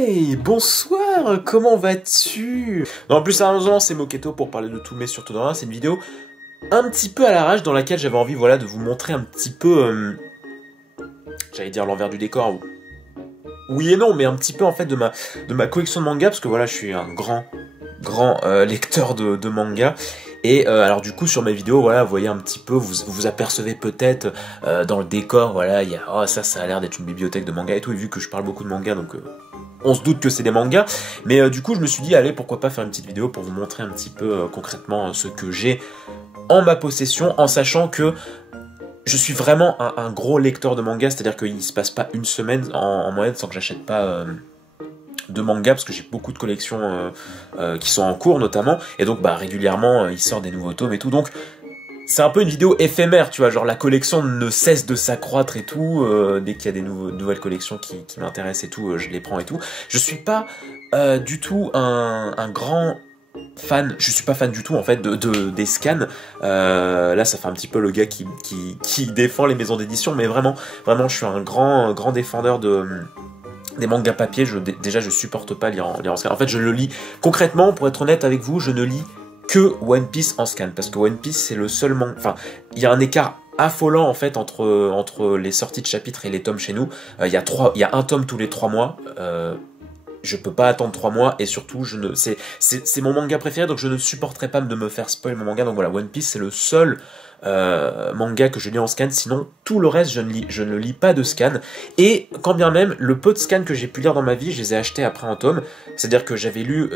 Hey, bonsoir, comment vas-tu? Non, plus sérieusement, c'est Moketo pour parler de tout, mais surtout de rien. C'est une vidéo un petit peu à l'arrache dans laquelle j'avais envie, voilà, de vous montrer un petit peu, j'allais dire l'envers du décor. Oui et non, mais un petit peu en fait de ma collection de manga, parce que voilà, je suis un grand lecteur de manga. Et alors du coup sur mes vidéos, voilà, vous voyez un petit peu, vous apercevez peut-être dans le décor, voilà, il y a, oh ça a l'air d'être une bibliothèque de manga et tout, et vu que je parle beaucoup de manga, donc on se doute que c'est des mangas, mais du coup je me suis dit, allez, pourquoi pas faire une petite vidéo pour vous montrer un petit peu concrètement ce que j'ai en ma possession, en sachant que je suis vraiment un gros lecteur de manga, c'est-à-dire qu'il se passe pas une semaine en moyenne sans que j'achète pas de manga, parce que j'ai beaucoup de collections qui sont en cours notamment, et donc bah régulièrement il sort des nouveaux tomes et tout, donc c'est un peu une vidéo éphémère, tu vois, genre la collection ne cesse de s'accroître et tout, dès qu'il y a des nouvelles collections qui m'intéressent et tout, je les prends et tout. Je suis pas du tout un grand fan, je suis pas fan du tout en fait des scans. Là ça fait un petit peu le gars qui défend les maisons d'édition, mais vraiment je suis un grand défendeur des mangas papier. Déjà je supporte pas lire en scan. En fait je le lis concrètement, pour être honnête avec vous, je ne lis que One Piece en scan, parce que One Piece c'est le seul manga, enfin il y a un écart affolant en fait entre les sorties de chapitres et les tomes chez nous. Il y a un tome tous les 3 mois. Je peux pas attendre 3 mois, et surtout c'est mon manga préféré, donc je ne supporterai pas de me faire spoil mon manga. Donc voilà, One Piece c'est le seul manga que je lis en scan, sinon tout le reste je ne lis pas de scan. Et quand bien même le peu de scans que j'ai pu lire dans ma vie, je les ai achetés après en tome. C'est à dire que j'avais lu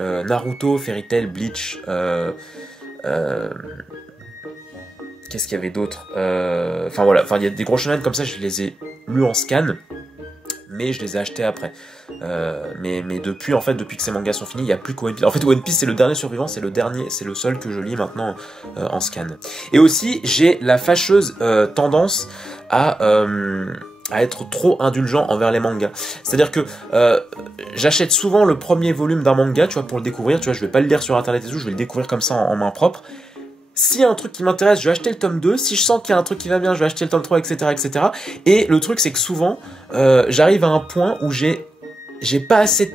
Naruto, Fairy Tail, Bleach, qu'est-ce qu'il y avait d'autre, enfin voilà, il y a des gros shonen comme ça, je les ai lus en scan, mais je les ai achetés après. Mais depuis que ces mangas sont finis, il n'y a plus que One Piece. En fait, One Piece c'est le dernier survivant, c'est le seul que je lis maintenant en scan. Et aussi, j'ai la fâcheuse tendance à être trop indulgent envers les mangas. C'est-à-dire que j'achète souvent le premier volume d'un manga, tu vois, pour le découvrir. Tu vois, je vais pas le lire sur internet et tout, je vais le découvrir comme ça en main propre. S'il y a un truc qui m'intéresse, je vais acheter le tome 2. Si je sens qu'il y a un truc qui va bien, je vais acheter le tome 3, etc. etc. Et le truc, c'est que souvent, j'arrive à un point où j'ai acheté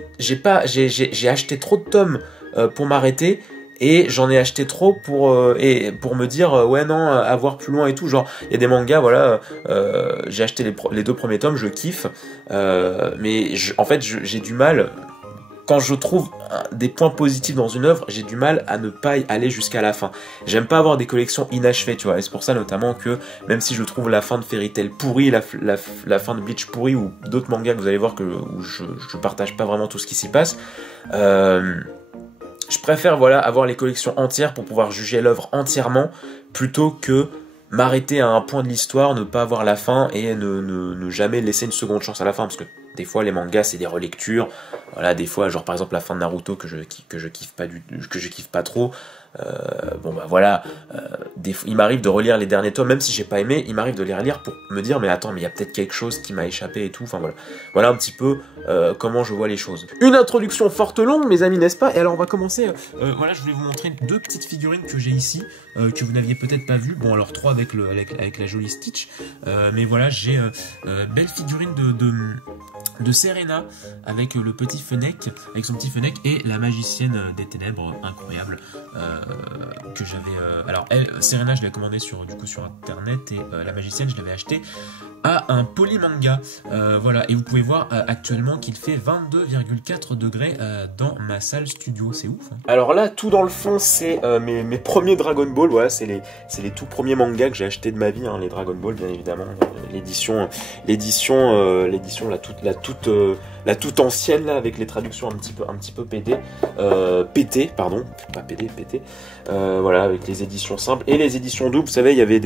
trop de tomes pour m'arrêter, et j'en ai acheté trop pour me dire ouais non, à voir plus loin et tout. Genre il y a des mangas, voilà, j'ai acheté les 2 premiers tomes, je kiffe, mais en fait j'ai du mal. Quand je trouve des points positifs dans une œuvre, j'ai du mal à ne pas y aller jusqu'à la fin. J'aime pas avoir des collections inachevées, tu vois. Et c'est pour ça notamment que, même si je trouve la fin de Fairy Tail pourrie, la fin de Bleach pourrie, ou d'autres mangas que vous allez voir où je partage pas vraiment tout ce qui s'y passe, je préfère, voilà, avoir les collections entières pour pouvoir juger l'œuvre entièrement, plutôt que m'arrêter à un point de l'histoire, ne pas avoir la fin et ne jamais laisser une seconde chance à la fin, parce que des fois les mangas c'est des relectures, voilà, des fois genre par exemple la fin de Naruto que je kiffe pas trop, bon bah voilà, il m'arrive de relire les derniers tomes, même si j'ai pas aimé, il m'arrive de les relire pour me dire mais attends, mais il y a peut-être quelque chose qui m'a échappé et tout, enfin voilà un petit peu comment je vois les choses. Une introduction forte longue mes amis, n'est-ce pas? Et alors on va commencer, voilà, je voulais vous montrer 2 petites figurines que j'ai ici, que vous n'aviez peut-être pas vu, bon alors 3 avec la jolie Stitch, mais voilà, j'ai belle figurine de Serena avec le petit Fennec, avec son petit Fennec, et la magicienne des ténèbres, incroyable, que j'avais, alors elle, Serena je l'ai commandé sur internet, et la magicienne je l'avais acheté à un polymanga, voilà, et vous pouvez voir actuellement qu'il fait 22,4 degrés dans ma salle studio, c'est ouf hein. Alors là tout dans le fond c'est mes premiers Dragon Ball, voilà, c'est les tout premiers mangas que j'ai acheté de ma vie, hein, les Dragon Ball bien évidemment, l'édition la toute ancienne là, avec les traductions un petit peu pété, pardon, pas pété, voilà, avec les éditions simples et les éditions doubles. Vous savez, il y avait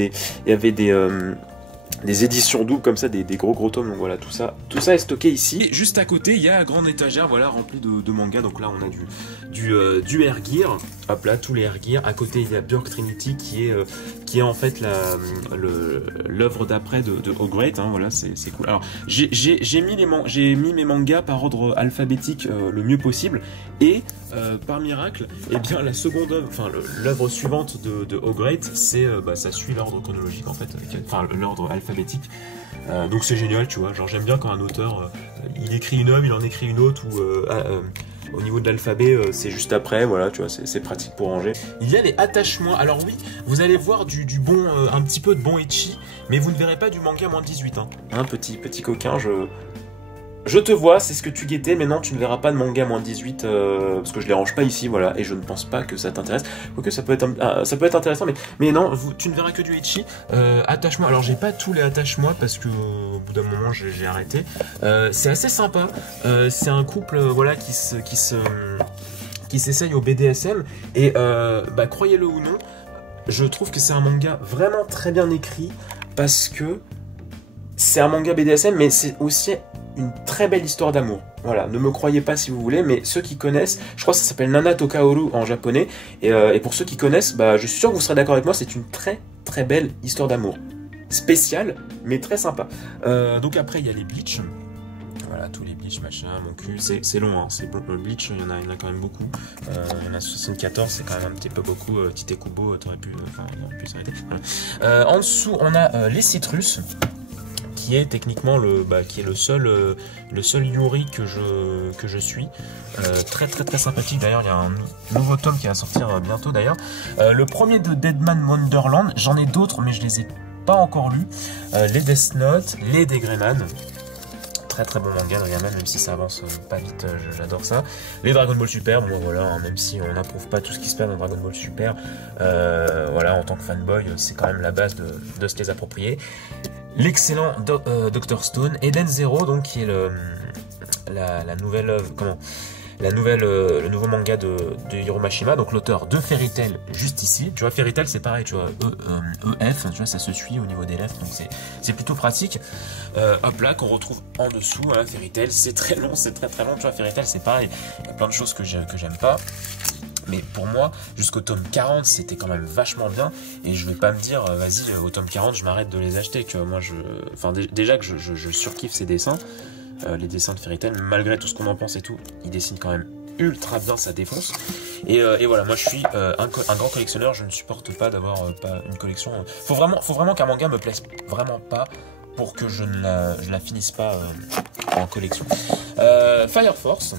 des éditions doubles comme ça, des gros tomes, donc voilà, tout ça est stocké ici. Et juste à côté, il y a la grande étagère, voilà, remplie de mangas. Donc là, on a du Air Gear, hop là, tous les Air Gear. À côté, il y a Björk Trinity qui est en fait l'œuvre d'après de O'Great, hein, voilà, c'est cool. Alors, j'ai mis mes mangas par ordre alphabétique le mieux possible, et par miracle, eh bien la seconde œuvre, enfin l'œuvre suivante de O'Great, c'est ça suit l'ordre chronologique en fait, enfin l'ordre alphabétique alphabétique. Donc c'est génial, tu vois. Genre j'aime bien quand un auteur, il écrit une œuvre, il en écrit une autre, ou au niveau de l'alphabet, c'est juste après, voilà, tu vois, c'est pratique pour ranger. Il y a les attachements. Alors oui, vous allez voir du bon, un petit peu de bon ecchi, mais vous ne verrez pas du manga moins de 18, hein. Petit coquin, je te vois, c'est ce que tu guettais, mais non, tu ne verras pas de manga moins de 18, parce que je les range pas ici, voilà, et je ne pense pas que ça t'intéresse. Quoique ça peut être intéressant, mais non, tu ne verras que du ecchi. Attachement, alors j'ai pas tous les attachements, parce que au bout d'un moment, j'ai arrêté. C'est assez sympa, c'est un couple, voilà, qui s'essaye au BDSM, et croyez-le ou non, je trouve que c'est un manga vraiment très bien écrit, parce que c'est un manga BDSM, mais c'est aussi une très belle histoire d'amour. Voilà, ne me croyez pas si vous voulez, mais ceux qui connaissent, je crois que ça s'appelle Nana Tokaoru en japonais, et pour ceux qui connaissent, je suis sûr que vous serez d'accord avec moi, c'est une très très belle histoire d'amour. Spéciale, mais très sympa. Donc après, il y a les Bleach. Voilà, tous les Bleach, machin, mon cul, c'est long, hein, c'est bon. Bleach, il y en a quand même beaucoup. Il y en a 74, c'est quand même un petit peu beaucoup. Tite Kubo, t'aurais pu s'arrêter. Voilà. En dessous, on a les Citrus, qui est techniquement le seul Yuri que je suis. Très très très sympathique. D'ailleurs, il y a un nouveau tome qui va sortir bientôt d'ailleurs. Le premier de Deadman Wonderland, j'en ai d'autres, mais je les ai pas encore lus. Les Death Note, les Degreman. Très très bon manga, même si ça avance pas vite, j'adore ça. Les Dragon Ball Super, bon voilà, hein, même si on n'approuve pas tout ce qui se passe dans Dragon Ball Super, voilà, en tant que fanboy, c'est quand même la base de se les approprier. L'excellent Dr Stone, Eden Zero, donc qui est la nouvelle œuvre, le nouveau manga de Hiro Mashima, donc l'auteur de Fairy Tail juste ici. Tu vois, Fairy Tail c'est pareil, tu vois, EF, tu vois, ça se suit au niveau des lèvres, donc c'est plutôt pratique. Hop là, qu'on retrouve en dessous, hein, Fairy Tail, c'est très long, c'est très très long, tu vois, Fairy Tail c'est pareil, il y a plein de choses que j'aime pas. Mais pour moi, jusqu'au tome 40, c'était quand même vachement bien. Et je vais pas me dire, vas-y, au tome 40, je m'arrête de les acheter. Tu vois, moi, déjà que je surkiffe ces dessins, les dessins de Fairy Tail, malgré tout ce qu'on en pense et tout, ils dessinent quand même ultra bien, ça défonce. Et voilà, moi, je suis un grand collectionneur. Je ne supporte pas d'avoir pas une collection. Faut vraiment qu'un manga me plaise vraiment pas pour que je ne la finisse pas en collection. Fire Force,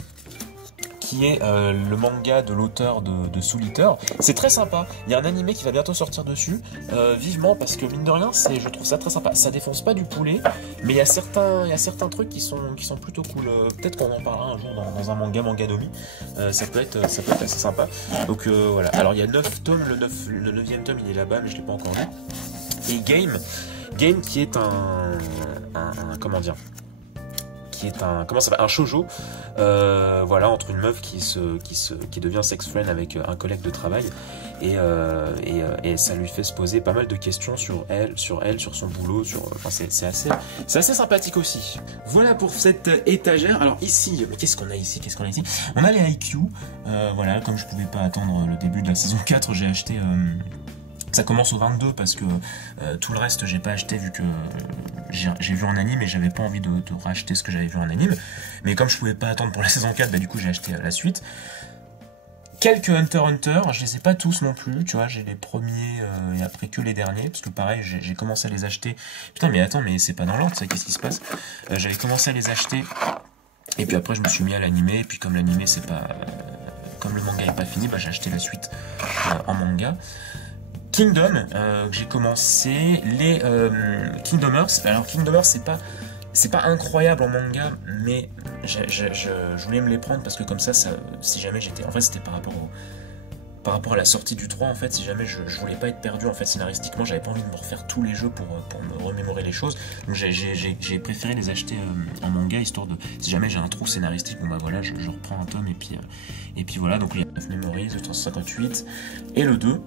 qui est le manga de l'auteur de Soul Eater. C'est très sympa. Il y a un animé qui va bientôt sortir dessus. Vivement, parce que mine de rien, je trouve ça très sympa. Ça défonce pas du poulet, mais il y a certains trucs qui sont plutôt cool. Peut-être qu'on en parlera un jour dans un manga Nomi. Ça peut être assez sympa. Donc voilà. Alors il y a 9 tomes. Le 9e tome, il est là-bas, mais je l'ai pas encore lu. Et Game qui est comment dire, qui est un shoujo, voilà, entre une meuf qui devient sex friend avec un collègue de travail, et ça lui fait se poser pas mal de questions sur elle, sur son boulot, c'est assez sympathique aussi. Voilà pour cette étagère. Alors ici, qu'est-ce qu'on a ici? On a les IQ, voilà, comme je pouvais pas attendre le début de la saison 4, j'ai acheté. Ça commence au 22 parce que tout le reste j'ai pas acheté vu que j'ai vu en anime et j'avais pas envie de racheter ce que j'avais vu en anime. Mais comme je pouvais pas attendre pour la saison 4, du coup j'ai acheté la suite. Quelques Hunter x Hunter, je les ai pas tous non plus, tu vois, j'ai les premiers et après que les derniers, parce que pareil j'ai commencé à les acheter. Putain mais attends, mais c'est pas dans l'ordre ça, qu'est-ce qui se passe? J'avais commencé à les acheter et puis après je me suis mis à l'animé, et puis comme l'animé c'est pas... comme le manga est pas fini, j'ai acheté la suite en manga. Kingdom, que j'ai commencé, les Kingdom Hearts. Alors Kingdom Hearts c'est pas incroyable en manga, mais je voulais me les prendre parce que comme ça si jamais j'étais... En fait c'était par rapport à la sortie du 3, en fait, si jamais je voulais pas être perdu en fait scénaristiquement, j'avais pas envie de me refaire tous les jeux pour me remémorer les choses. Donc j'ai préféré les acheter en manga, histoire de... Si jamais j'ai un trou scénaristique, voilà, je reprends un tome et puis voilà, donc les 9 Memories, le 358 et le 2.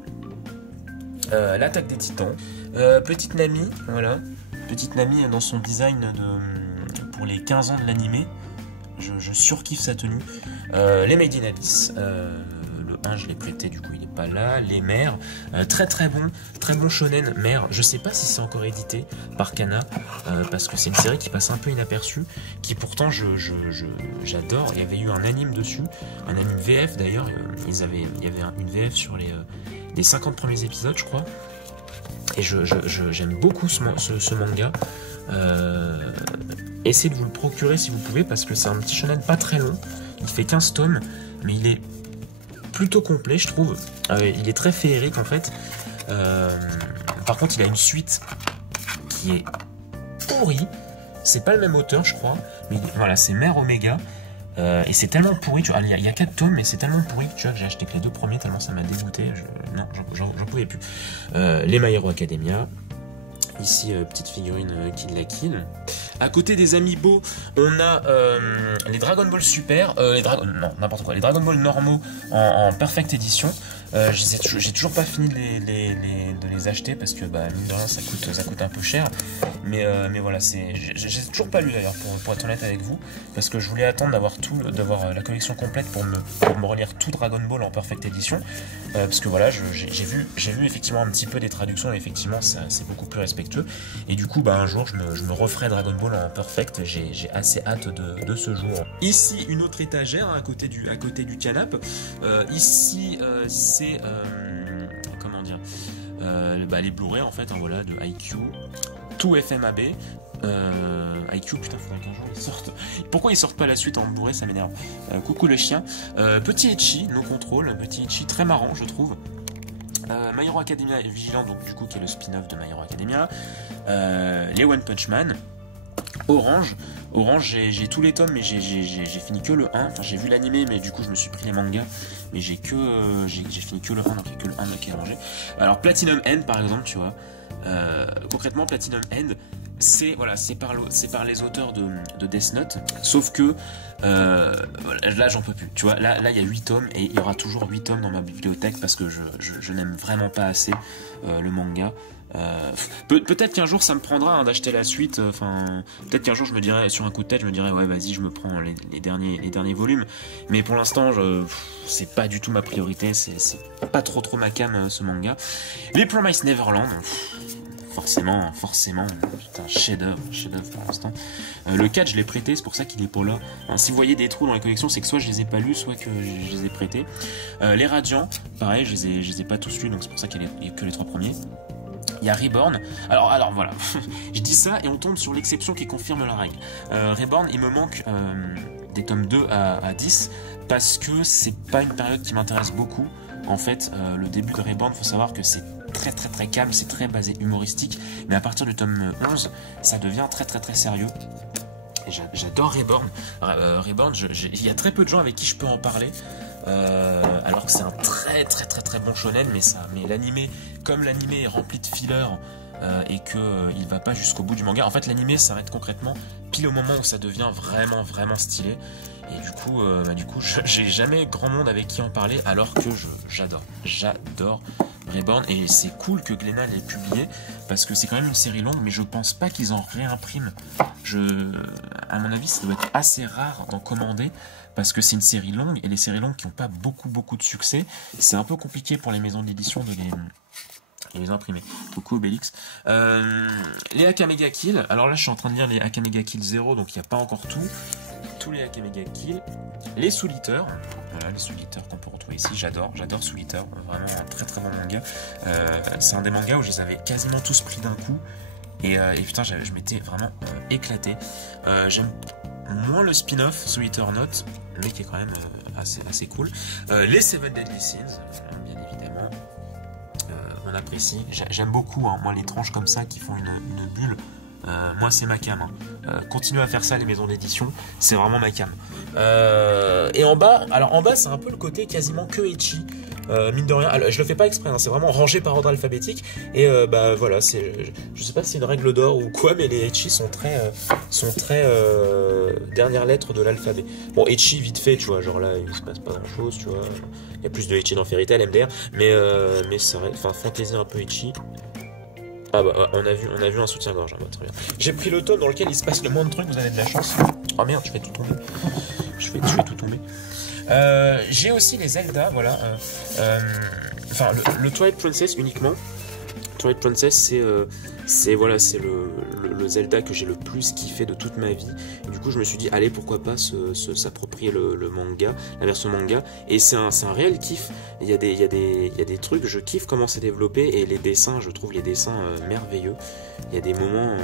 L'attaque des titans, petite Nami, voilà, petite Nami dans son design pour les 15 ans de l'animé, je surkiffe sa tenue. Les Made in Abyss, le 1 je l'ai prêté, du coup il n'est pas là. Les mères, très bon shonen mère, je sais pas si c'est encore édité par Kana, parce que c'est une série qui passe un peu inaperçue, qui pourtant j'adore. Il y avait eu un anime dessus, un anime VF d'ailleurs, il y avait une VF sur les 50 premiers épisodes je crois, Et j'aime beaucoup ce manga. Essayez de vous le procurer si vous pouvez, parce que c'est un petit shonen pas très long. Il fait 15 tomes, mais il est plutôt complet, je trouve. Il est très féerique en fait. Par contre, il a une suite qui est pourrie. C'est pas le même auteur, je crois. Mais voilà, c'est Mère Omega. Et c'est tellement pourri, tu vois. Il y a 4 tomes, mais c'est tellement pourri que tu vois que j'ai acheté que les 2 premiers tellement ça m'a dégoûté. Non, j'en pouvais plus. Les My Hero Academia. Ici, petite figurine Kill la Kill. À côté des Amiibo, on a les Dragon Ball Super, les Dragon Ball normaux en Perfect Edition. J'ai toujours pas fini de les acheter parce que mine de rien ça coûte un peu cher. Mais voilà, j'ai toujours pas lu d'ailleurs pour être honnête avec vous, parce que je voulais attendre d'avoir la collection complète pour me relire tout Dragon Ball en Perfect Edition. Parce que voilà, j'ai vu effectivement un petit peu des traductions et effectivement c'est beaucoup plus respectueux. Et du coup un jour je me referai Dragon Ball en Perfect. J'ai assez hâte de ce jour. Ici une autre étagère à côté du canapé. Ici c'est comment dire, les Blu-ray en fait, voilà, de IQ, tout FMAB. IQ, putain, faudrait qu'un jour ils sortent. Pourquoi ils sortent pas la suite en Blu-ray, ça m'énerve. Coucou le chien. Petit Ecchi, No Control, petit Ecchi très marrant, je trouve. My Hero Academia est Vigilant, donc du coup qui est le spin-off de My Hero Academia. Les One Punch Man. Orange, j'ai tous les tomes, mais j'ai fini que le 1. Enfin, j'ai vu l'animé, mais du coup je me suis pris les mangas, mais j'ai fini que le 1, donc il n'y a que le 1 qui est rangé. Alors Platinum End par exemple, tu vois, concrètement Platinum End, c'est par les auteurs de Death Note, sauf que là j'en peux plus, tu vois, là il y a 8 tomes et il y aura toujours 8 tomes dans ma bibliothèque parce que je n'aime vraiment pas assez le manga. Peut-être qu'un jour ça me prendra d'acheter la suite. Peut-être qu'un jour je me dirais, sur un coup de tête, je me dirais ouais vas-y je me prends les derniers volumes. Mais pour l'instant c'est pas du tout ma priorité. C'est pas trop ma came ce manga. Les Promised Neverland. Forcément, c'est un chef-d'œuvre pour l'instant. Le 4, je l'ai prêté, c'est pour ça qu'il est pas là. Si vous voyez des trous dans la collection, c'est que soit je les ai pas lus, soit que je les ai prêtés. Les Radiants, pareil, je les ai pas tous lus, donc c'est pour ça qu'il y a que les 3 premiers. Il y a Reborn. Alors voilà, je dis ça et on tombe sur l'exception qui confirme la règle. Reborn, il me manque des tomes 2 à 10 parce que c'est pas une période qui m'intéresse beaucoup. En fait, le début de Reborn, faut savoir que c'est très calme, c'est très basé humoristique, mais à partir du tome 11, ça devient très sérieux. Et j'adore Reborn. Reborn, il y a très peu de gens avec qui je peux en parler. Alors que c'est un très bon shonen, mais l'animé, comme l'animé est rempli de fillers et que il va pas jusqu'au bout du manga, en fait l'animé s'arrête concrètement pile au moment où ça devient vraiment stylé. Et du coup j'ai jamais grand monde avec qui en parler, alors que j'adore Reborn, et c'est cool que Glénat l'ait publié parce que c'est quand même une série longue, mais je pense pas qu'ils en réimpriment. À mon avis, ça doit être assez rare d'en commander parce que c'est une série longue, et les séries longues qui n'ont pas beaucoup de succès, c'est un peu compliqué pour les maisons d'édition de les imprimer. Coucou Obélix. Les Akamega Kill. Alors là, je suis en train de lire les Akamega Kill 0, donc il n'y a pas encore tous les Akamega Kill. Les Soul Eater. Voilà, les Soul Eater qu'on peut retrouver ici. J'adore Soul Eater. Vraiment un très bon manga. C'est un des mangas où je les avais quasiment tous pris d'un coup. Et putain, je m'étais vraiment éclaté. J'aime moins le spin-off Soul Eater Note, mais qui est quand même assez cool. Les Seven Deadly Sins, bien évidemment. On apprécie. J'aime beaucoup, moi, les tranches comme ça qui font une bulle. Moi, c'est ma cam. Continuez à faire ça, les maisons d'édition, c'est vraiment ma cam. Et en bas, c'est un peu le côté quasiment que ecchi. Mine de rien, alors, je le fais pas exprès, c'est vraiment rangé par ordre alphabétique. Et voilà, je sais pas si c'est une règle d'or ou quoi, mais les ecchi sont très dernière lettre de l'alphabet. Bon, ecchi vite fait, tu vois, genre là il se passe pas grand chose, tu vois. Il y a plus de ecchi dans Fairy Tail, MDR, mais c'est vrai, fantaisie un peu ecchi. On a vu un soutien-gorge, très bien. J'ai pris le tome dans lequel il se passe le moins de trucs, vous avez de la chance. Oh merde, je fais tout tomber. Je fais tout tomber. J'ai aussi les Zelda, voilà. Le Twilight Princess uniquement. Twilight Princess, c'est voilà, c'est le Zelda que j'ai le plus kiffé de toute ma vie. Et du coup, je me suis dit, allez, pourquoi pas s'approprier le manga, la version manga. Et c'est un réel kiff. Il y a des trucs, je kiffe comment c'est développé, et les dessins, je trouve les dessins merveilleux. Il y a des moments,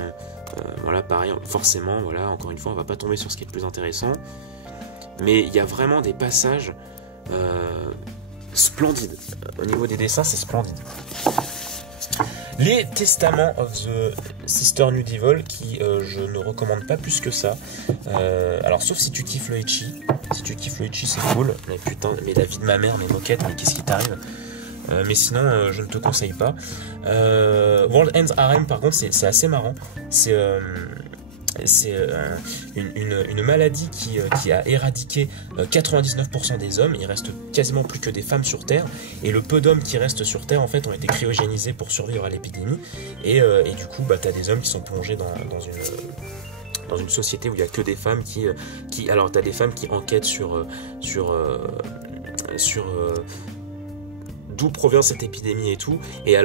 voilà, pareil, forcément, voilà, encore une fois, on va pas tomber sur ce qui est le plus intéressant. Mais il y a vraiment des passages splendides. Au niveau des dessins, c'est splendide. Les Testaments of the Sister Nudevil, qui je ne recommande pas plus que ça. Alors, sauf si tu kiffes le ecchi. Si tu kiffes le ecchi, c'est cool. Mais putain, mais la vie de ma mère, mes moquettes, mais qu'est-ce qui t'arrive? Mais sinon, je ne te conseille pas. World Ends Harem, par contre, c'est assez marrant. C'est une maladie qui a éradiqué 99% des hommes. Il reste quasiment plus que des femmes sur Terre, et le peu d'hommes qui restent sur Terre en fait ont été cryogénisés pour survivre à l'épidémie, et du coup bah, t'as des hommes qui sont plongés dans une société où il y a que des femmes qui alors t'as des femmes qui enquêtent sur d'où provient cette épidémie et tout, et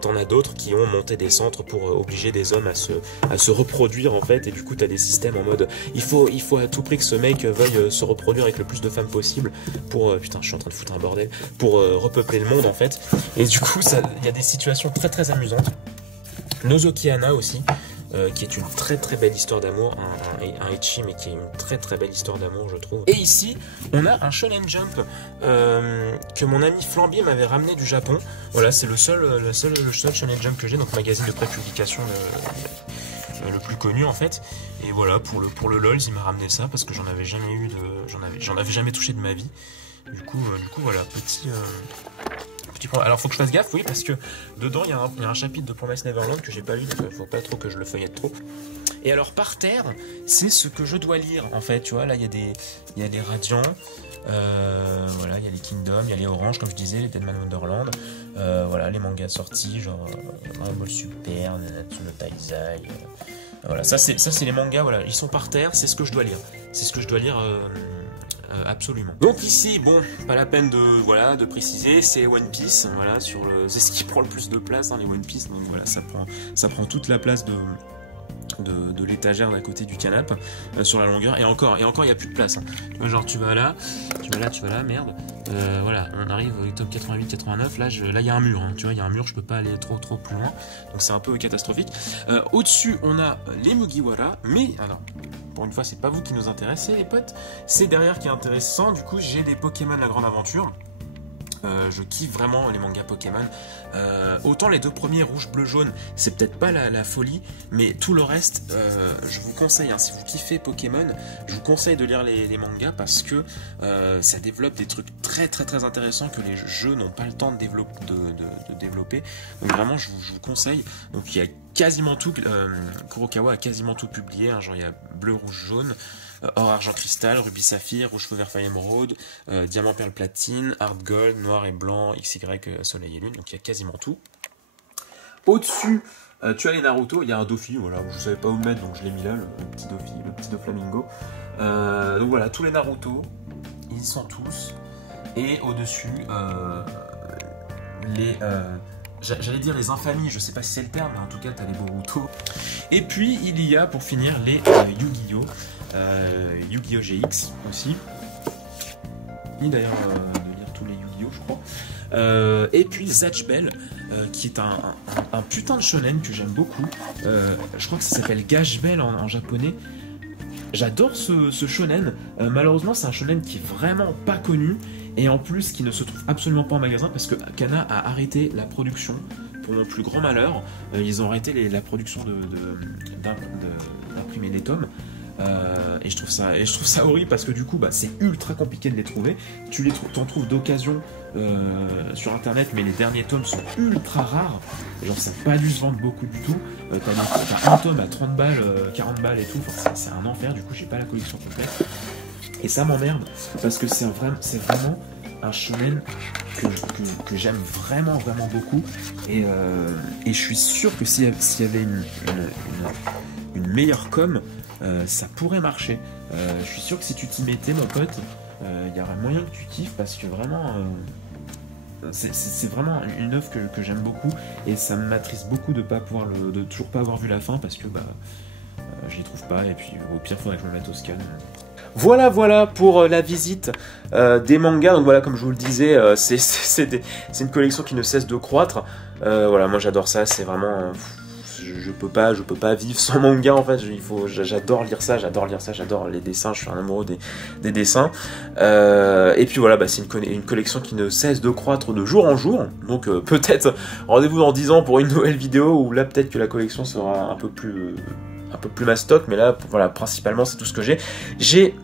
t'en as d'autres qui ont monté des centres pour obliger des hommes à se reproduire en fait, et du coup t'as des systèmes en mode il faut à tout prix que ce mec veuille se reproduire avec le plus de femmes possible pour putain, je suis en train de foutre un bordel, pour repeupler le monde en fait, et du coup il y a des situations très très amusantes. Nozoki-hana aussi, qui est une très très belle histoire d'amour, un ecchi, mais qui est une très très belle histoire d'amour, je trouve. Et ici, on a un Shonen Jump que mon ami Flambier m'avait ramené du Japon. Voilà, c'est le seul Shonen Jump que j'ai, donc magazine de prépublication le plus connu en fait. Et voilà, pour le LOL, il m'a ramené ça parce que j'en avais jamais touché de ma vie. Du coup voilà, petit point. Alors faut que je fasse gaffe, oui, parce que dedans il y a un chapitre de Promise Neverland que j'ai pas lu, donc faut pas trop que je le feuillette trop. Et alors par terre, c'est ce que je dois lire en fait, tu vois, là il y a les Radiants, voilà, il y a les Kingdom, il y a les Orange comme je disais, les Deadman Wonderland, voilà, les mangas sortis genre Dragon Ball Super, Nanatsu no Taizai, voilà, ça c'est les mangas, voilà, ils sont par terre, c'est ce que je dois lire. Absolument. Donc ici, bon, pas la peine de préciser, c'est One Piece, voilà, c'est ce qui prend le plus de place, hein, les One Piece, donc voilà, ça prend toute la place de l'étagère d'à côté du canapé, sur la longueur, et encore il n'y a plus de place, hein. Tu vois, genre tu vas là, merde, voilà, on arrive au top 88-89, là il y a un mur, hein, tu vois, il y a un mur, je peux pas aller trop plus loin, donc c'est un peu catastrophique. Au-dessus, on a les Mugiwara, mais alors, pour une fois, c'est pas vous qui nous intéressez, les potes, c'est derrière qui est intéressant. Du coup, j'ai des Pokémon La Grande Aventure. Je kiffe vraiment les mangas Pokémon. Autant les deux premiers, rouge, bleu, jaune, c'est peut-être pas la folie, mais tout le reste, je vous conseille, hein, si vous kiffez Pokémon, je vous conseille de lire les mangas parce que ça développe des trucs très très très intéressants que les jeux n'ont pas le temps de développer. Donc vraiment, je vous conseille. Donc il y a quasiment tout, Kurokawa a quasiment tout publié, hein, genre il y a bleu, rouge, jaune, or, argent, cristal, rubis, saphir, rouge, feu vert, feuille, émeraude, diamant, perle, platine, hard gold, noir et blanc, XY, soleil et lune, donc il y a quasiment tout. Au-dessus, tu as les Naruto, il y a un Dofi, voilà, je savais pas où le mettre, donc je l'ai mis là, le petit Dofi, le petit Doflamingo. Donc voilà, tous les Naruto, ils sont tous, et au-dessus, les... j'allais dire les infamies, je sais pas si c'est le terme, mais en tout cas t'as les Boruto. Et puis il y a pour finir les Yu-Gi-Oh! Yu-Gi-Oh! GX aussi. Ni d'ailleurs de lire tous les Yu-Gi-Oh! Je crois. Et puis Zatch Bell, qui est un putain de shonen que j'aime beaucoup. Je crois que ça s'appelle Gash Bell en japonais. J'adore ce shonen. Malheureusement, c'est un shonen qui est vraiment pas connu. Et en plus, qui ne se trouve absolument pas en magasin parce que Kana a arrêté la production. Pour mon plus grand malheur, ils ont arrêté la production d'imprimer les tomes. Et je trouve ça horrible parce que du coup, c'est ultra compliqué de les trouver. T'en trouves d'occasion sur internet, mais les derniers tomes sont ultra rares. Genre, ça n'a pas dû se vendre beaucoup du tout. T'as un tome à 30 balles, 40 balles et tout. Enfin, c'est un enfer. Du coup, j'ai pas la collection complète. Et ça m'emmerde parce que c'est vraiment un shonen que j'aime vraiment beaucoup. Et je suis sûr que s'il y avait une meilleure com, ça pourrait marcher. Je suis sûr que si tu t'y mettais, mon pote, il y aurait moyen que tu kiffes parce que vraiment c'est vraiment une œuvre que j'aime beaucoup, et ça m'attriste beaucoup de toujours pas avoir vu la fin, parce que je les trouve pas, et puis au pire faudrait que je me mette au scan. Voilà pour la visite des mangas. Donc voilà, comme je vous le disais, c'est une collection qui ne cesse de croître. Voilà, moi j'adore ça, c'est vraiment... je peux pas vivre sans manga en fait, j'adore lire ça, j'adore les dessins, je suis un amoureux des dessins. Et puis voilà, c'est une collection qui ne cesse de croître de jour en jour. Donc peut-être rendez-vous dans 10 ans pour une nouvelle vidéo où là peut-être que la collection sera un peu plus mastoc, mais là voilà, principalement c'est tout ce que j'ai. J'ai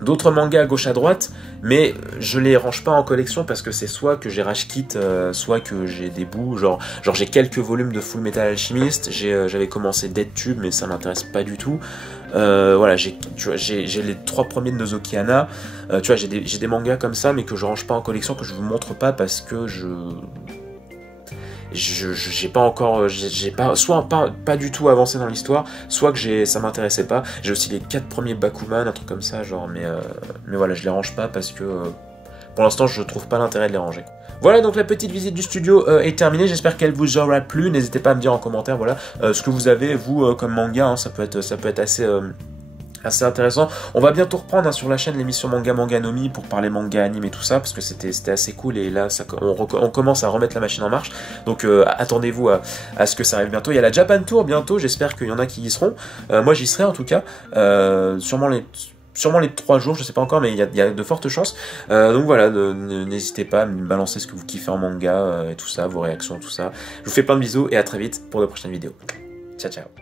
d'autres mangas à gauche à droite, mais je les range pas en collection parce que c'est soit que j'ai rage quit, soit que j'ai des bouts, genre j'ai quelques volumes de Full Metal Alchemist, j'avais commencé Dead Tube mais ça m'intéresse pas du tout. Voilà, j'ai les 3 premiers de Nozoki-hana, tu vois, j'ai des mangas comme ça mais que je range pas en collection, que je vous montre pas parce que j'ai pas encore, soit pas du tout avancé dans l'histoire, soit que ça m'intéressait pas. J'ai aussi les 4 premiers Bakuman, un truc comme ça, genre, mais voilà, je les range pas parce que pour l'instant je trouve pas l'intérêt de les ranger. Voilà, donc la petite visite du studio est terminée, j'espère qu'elle vous aura plu. N'hésitez pas à me dire en commentaire, voilà, ce que vous avez vous comme manga, hein, ça peut être assez intéressant. On va bientôt reprendre sur la chaîne l'émission Manga Nomi pour parler manga, anime et tout ça, parce que c'était assez cool, et là on commence à remettre la machine en marche, donc attendez-vous à ce que ça arrive bientôt. Il y a la Japan Tour bientôt, j'espère qu'il y en a qui y seront, moi j'y serai en tout cas, sûrement les 3 jours, je sais pas encore, mais il y a de fortes chances. Donc voilà, n'hésitez pas à me balancer ce que vous kiffez en manga et tout ça, vos réactions, tout ça. Je vous fais plein de bisous et à très vite pour de prochaines vidéos. Ciao ciao.